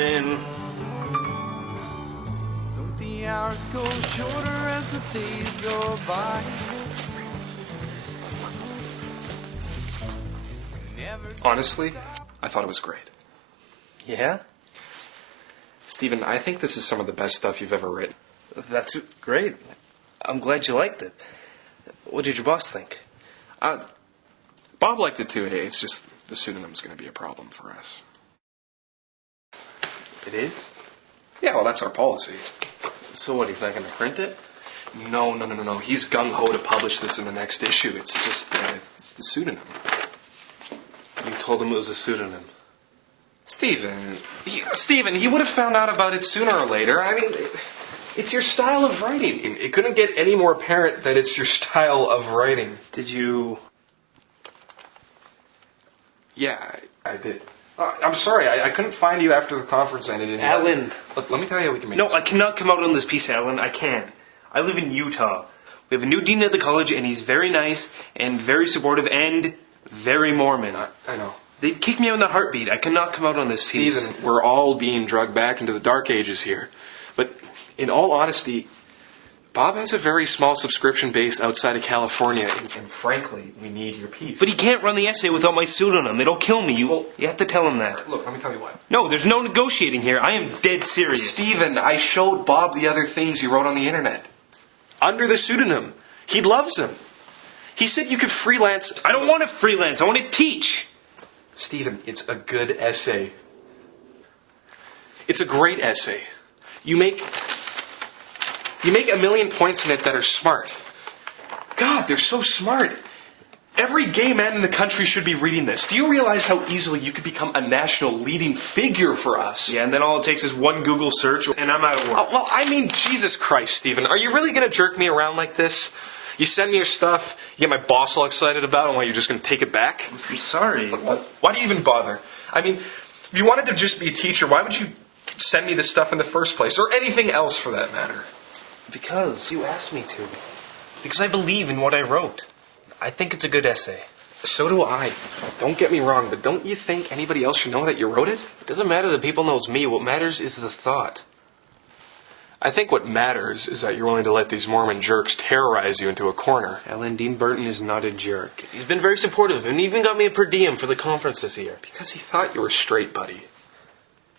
coming. Don't the hours go shorter as the days go by? Honestly, I thought it was great. Yeah? Steven, I think this is some of the best stuff you've ever written. That's great. I'm glad you liked it. What did your boss think? Bob liked it too. It's just the pseudonym's going to be a problem for us. It is? Yeah, well, that's our policy. So what, he's not going to print it? No. He's gung-ho to publish this in the next issue. It's just it's the pseudonym. You told him it was a pseudonym. Steven, he would have found out about it sooner or later. I mean, it's your style of writing. It couldn't get any more apparent that it's your style of writing. Did you... Yeah, I did. I'm sorry, I couldn't find you after the conference ended. Allan. Look, let me tell you how we can make No, this. I cannot come out on this piece, Allan. I can't. I live in Utah. We have a new dean at the college, and he's very nice, and very supportive, and very Mormon. I know. They'd kick me out in a heartbeat. I cannot come out on this piece. Steven, we're all being drugged back into the dark ages here. But in all honesty, Bob has a very small subscription base outside of California, and frankly, we need your piece. But he can't run the essay without my pseudonym. It'll kill me. You have to tell him that. Look, let me tell you what. No, there's no negotiating here. I am dead serious. Steven, I showed Bob the other things you wrote on the internet. Under the pseudonym. He loves them. He said you could freelance. I don't want to freelance. I want to teach. Steven, it's a good essay. It's a great essay. You make a million points in it that are smart. God, they're so smart. Every gay man in the country should be reading this. Do you realize how easily you could become a national leading figure for us? Yeah, and then all it takes is one Google search, and I'm out of work. Well, I mean, Jesus Christ, Steven. Are you really going to jerk me around like this? You send me your stuff, you get my boss all excited about it, and what, you're just going to take it back? I'm sorry. Why do you even bother? I mean, if you wanted to just be a teacher, why would you send me this stuff in the first place? Or anything else, for that matter? Because you asked me to. Because I believe in what I wrote. I think it's a good essay. So do I. Don't get me wrong, but don't you think anybody else should know that you wrote it? It doesn't matter that people know it's me. What matters is the thought. I think what matters is that you're willing to let these Mormon jerks terrorize you into a corner. Allan, Dean Burton is not a jerk. He's been very supportive and even got me a per diem for the conference this year. Because he thought you were straight, buddy.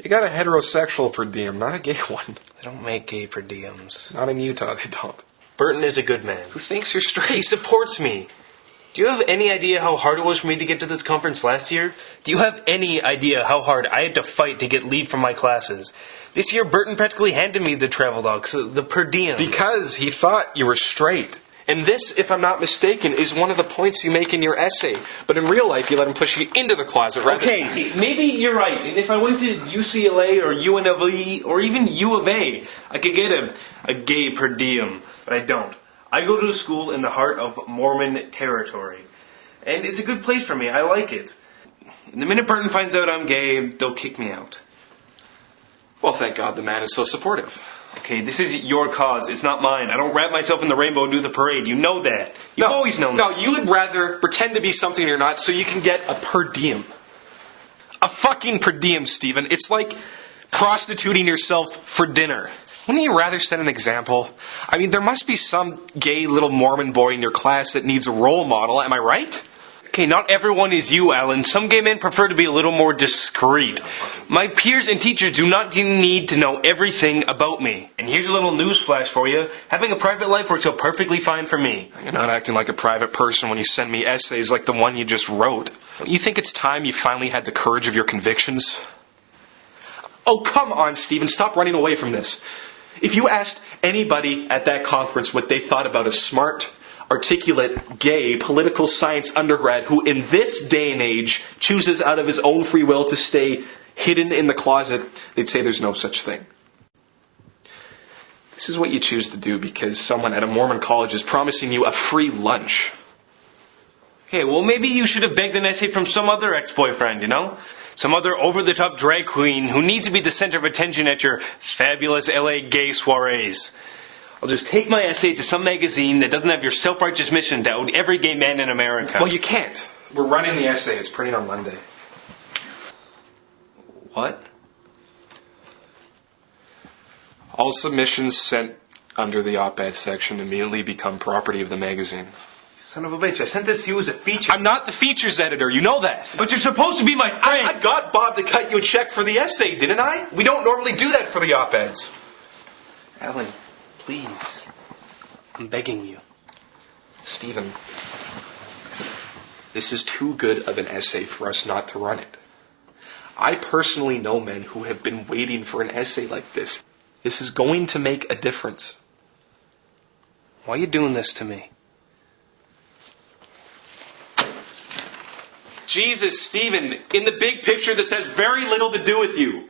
You got a heterosexual per diem, not a gay one. They don't make gay per diems. Not in Utah, they don't. Burton is a good man. Who thinks you're straight? He supports me. Do you have any idea how hard it was for me to get to this conference last year? Do you have any idea how hard I had to fight to get leave from my classes? This year, Burton practically handed me the travel docs, the per diem. Because he thought you were straight. And this, if I'm not mistaken, is one of the points you make in your essay. But in real life, you let him push you into the closet, right? Okay, maybe you're right. And if I went to UCLA or UNLV or even U of A, I could get a gay per diem. But I don't. I go to a school in the heart of Mormon territory. And it's a good place for me. I like it. And the minute Burton finds out I'm gay, they'll kick me out. Well, thank God the man is so supportive. Okay, this is your cause. It's not mine. I don't wrap myself in the rainbow and do the parade. You know that. You've always known that. No, you would rather pretend to be something you're not so you can get a per diem. A fucking per diem, Steven. It's like prostituting yourself for dinner. Wouldn't you rather set an example? I mean, there must be some gay little Mormon boy in your class that needs a role model, am I right? Okay, not everyone is you, Allan. Some gay men prefer to be a little more discreet. My peers and teachers do not need to know everything about me. And here's a little news flash for you. Having a private life works out perfectly fine for me. You're not acting like a private person when you send me essays like the one you just wrote. Don't you think it's time you finally had the courage of your convictions? Oh, come on, Steven. Stop running away from this. If you asked anybody at that conference what they thought about a smart, articulate, gay, political science undergrad who in this day and age chooses out of his own free will to stay hidden in the closet, they'd say there's no such thing. This is what you choose to do because someone at a Mormon college is promising you a free lunch. Okay, well maybe you should have begged an essay from some other ex-boyfriend, you know? Some other over-the-top drag queen who needs to be the center of attention at your fabulous LA gay soirees. I'll just take my essay to some magazine that doesn't have your self-righteous mission to out every gay man in America. Well, you can't. We're running the essay. It's printing on Monday. What? All submissions sent under the op-ed section immediately become property of the magazine. Son of a bitch, I sent this to you as a feature. I'm not the features editor, you know that. But you're supposed to be my friend. I got Bob to cut you a check for the essay, didn't I? We don't normally do that for the op-eds. Allan, please. I'm begging you. Stephen, this is too good of an essay for us not to run it. I personally know men who have been waiting for an essay like this. This is going to make a difference. Why are you doing this to me? Jesus, Stephen, in the big picture, this has very little to do with you.